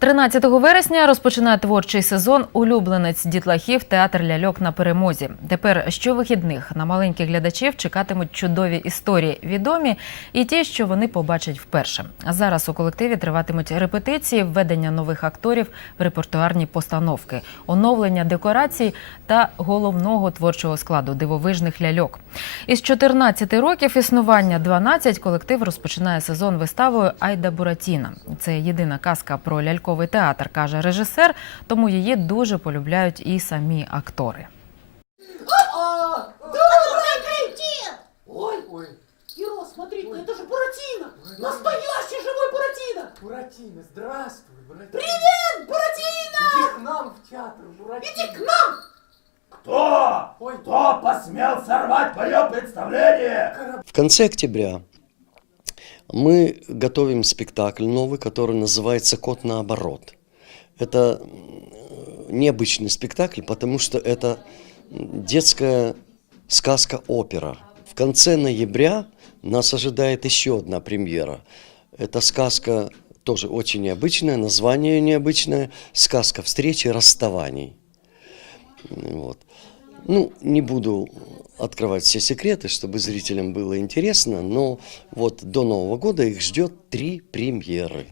13 вересня розпочинає творчий сезон Улюбленець дітлахів театр ляльок на перемозі. Тепер щовихідних на маленьких глядачів чекатимуть чудові історії, відомі і ті, що вони побачать вперше. А зараз у колективі триватимуть репетиції, введення нових акторів в репертуарні постановки, оновлення декорацій та головного творчого складу дивовижних ляльок. Із 14 років існування 12 колектив розпочинає сезон виставою Айда Буратіна. Це єдина казка про ляльковий театр, каже режисер, тому її дуже полюбляють і самі актори. Это же Буратино! Настоящий живой Буратино! Буратино, здравствуй, Буратино. Привет, Буратино! Иди к нам в театр, Буратино. Иди к нам! Кто? Ой, Кто посмел сорвать мое представление? В конце октября мы готовим спектакль новый, который называется «Кот наоборот». Это м, необычный спектакль, потому что это детская сказка-опера. В конце ноября нас ожидает еще одна премьера. Это сказка тоже очень необычная, название её необычное «Сказка встречи и расставаний». Вот. Ну, не буду открывать все секреты, чтобы зрителям было интересно, но вот до Нового года их ждет три премьеры.